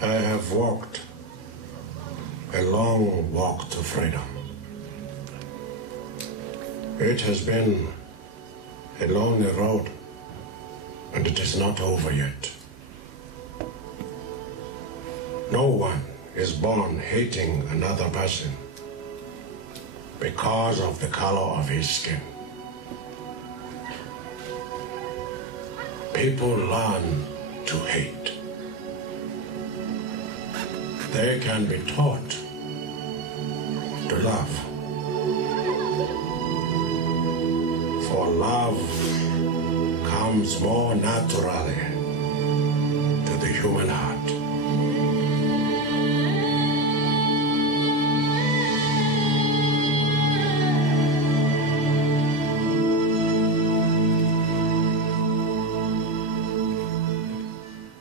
I have walked a long walk to freedom. It has been a lonely road, and it is not over yet. No one is born hating another person because of the color of his skin. People learn to hate. They can be taught to love. For love comes more naturally to the human heart.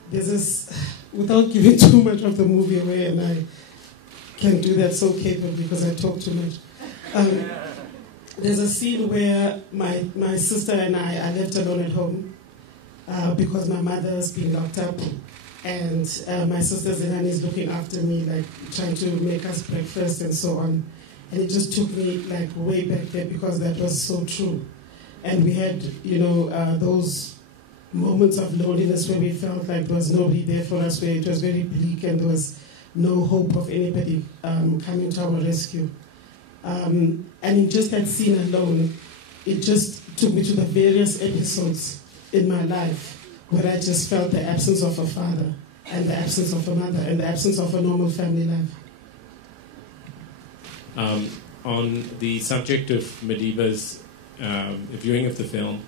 There's this, without giving too much of the movie away, and I can't do that so capably because I talk too much. There's a scene where my sister and I are left alone at home because my mother's been locked up, and my sister Zindzi is looking after me, like trying to make us breakfast and so on. And it just took me like way back there because that was so true. And we had, those moments of loneliness where we felt like there was nobody there for us, where it was very bleak and there was no hope of anybody coming to our rescue. And in just that scene alone, it just took me to the various episodes in my life where I just felt the absence of a father and the absence of a mother and the absence of a normal family life. On the subject of Madiba's viewing of the film,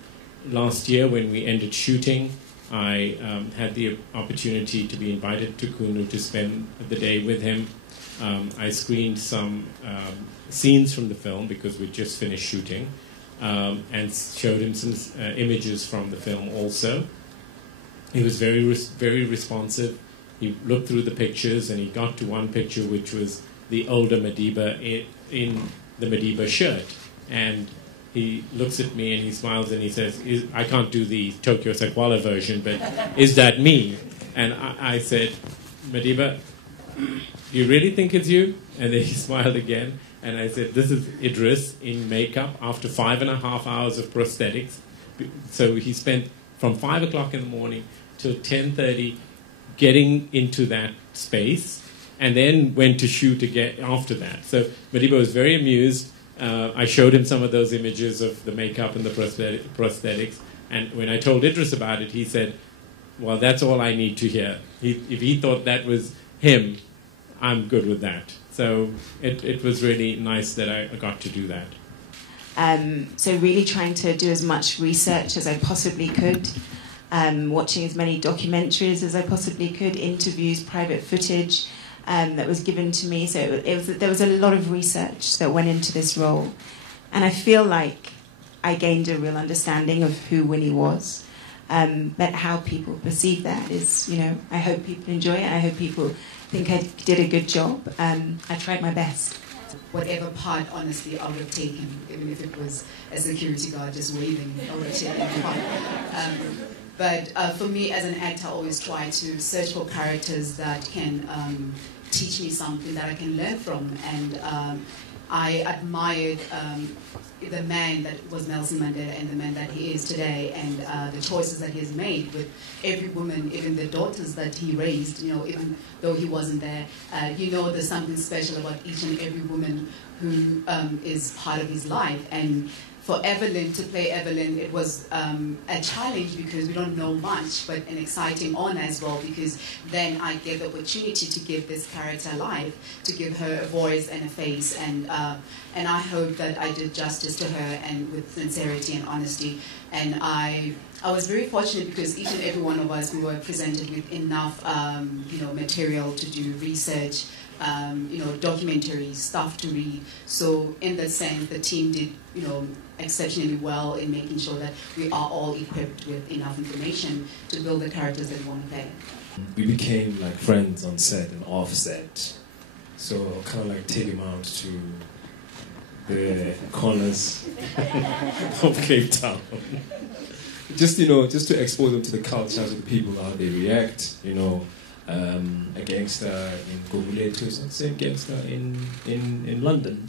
last year when we ended shooting, I had the opportunity to be invited to Kunu to spend the day with him. I screened some scenes from the film because we just finished shooting, and showed him some images from the film also. He was very responsive. He looked through the pictures and he got to one picture which was the older Madiba in the Madiba shirt. And he looks at me and he smiles and he says, I can't do the Tokyo Sequala version, but is that me? And I said, Madiba, do you really think it's you? And then he smiled again. And I said, this is Idris in makeup after 5.5 hours of prosthetics. So he spent from 5 o'clock in the morning till 10:30 getting into that space, and then went to shoot again after that. So Madiba was very amused. I showed him some of those images of the makeup and the prosthetics. And when I told Idris about it, he said, well, that's all I need to hear. If he thought that was him, I'm good with that. So it was really nice that I got to do that. So really trying to do as much research as I possibly could, watching as many documentaries as I possibly could, interviews, private footage that was given to me. So there was a lot of research that went into this role. And I feel like I gained a real understanding of who Winnie was. But how people perceive that is, I hope people enjoy it. I hope people think I did a good job. I tried my best. Whatever part, honestly, I would have taken, even if it was a security guard just waving, I would have taken the part. But for me, as an actor, I always try to search for characters that can teach me something that I can learn from. And I admired the man that was Nelson Mandela and the man that he is today, and the choices that he has made with every woman, even the daughters that he raised, even though he wasn't there. There's something special about each and every woman who is part of his life. And for Evelyn, to play Evelyn, it was a challenge because we don't know much, but an exciting honor as well, because then I get the opportunity to give this character life, to give her a voice and a face, and I hope that I did justice to her and with sincerity and honesty. And I was very fortunate because each and every one of us, we were presented with enough material to do research, documentaries, stuff to read. So in that sense, the team did, exceptionally well in making sure that we are all equipped with enough information to build the characters that we want to play. We became like friends on set and off set. So I'll kind of like take him out to the corners of Cape Town. Just to expose them to the cultures of the people, how they react, a gangster in Gugulethu is not the same gangster in London.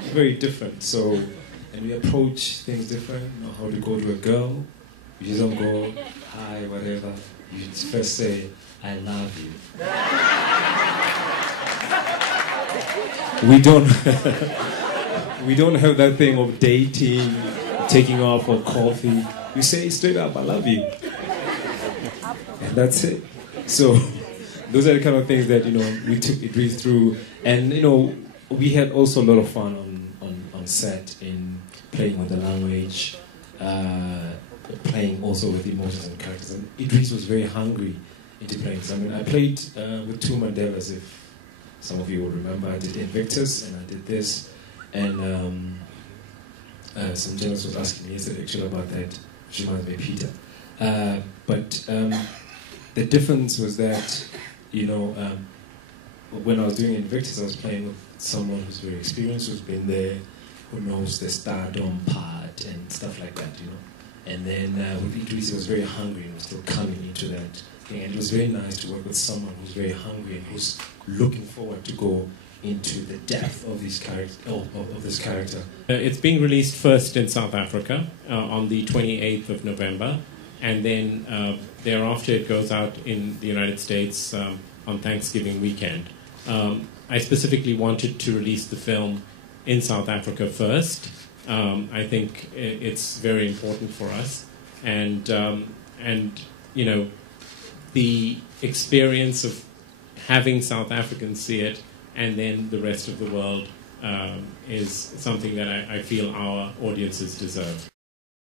It's very different. So, and we approach things different. You know, how to go to a girl. You just don't go, hi, whatever. You just first say, I love you. We don't have that thing of dating, taking off for coffee. We say straight up, I love you. And that's it. So those are the kind of things that, you know, we took it through. And, you know, we had also a lot of fun on set in playing with the language, playing also with emotions and characters. And Idris was very hungry into playing. I mean, I played with two Mandelas, if some of you will remember. I did Invictus and I did this. And some journalist was asking me yesterday actually about that. She reminds me of Peter. But the difference was that, you know, when I was doing Invictus, I was playing with someone who's very experienced, who's been there, who knows the stardom part and stuff like that, you know. And then with Idris, he was very hungry and was still coming into that thing. And it was very nice to work with someone who's very hungry and who's looking forward to go into the depth of this character. It's being released first in South Africa on the 28th of November, and then thereafter it goes out in the United States on Thanksgiving weekend. I specifically wanted to release the film in South Africa first. I think it's very important for us, and you know, the experience of having South Africans see it and then the rest of the world is something that I feel our audiences deserve.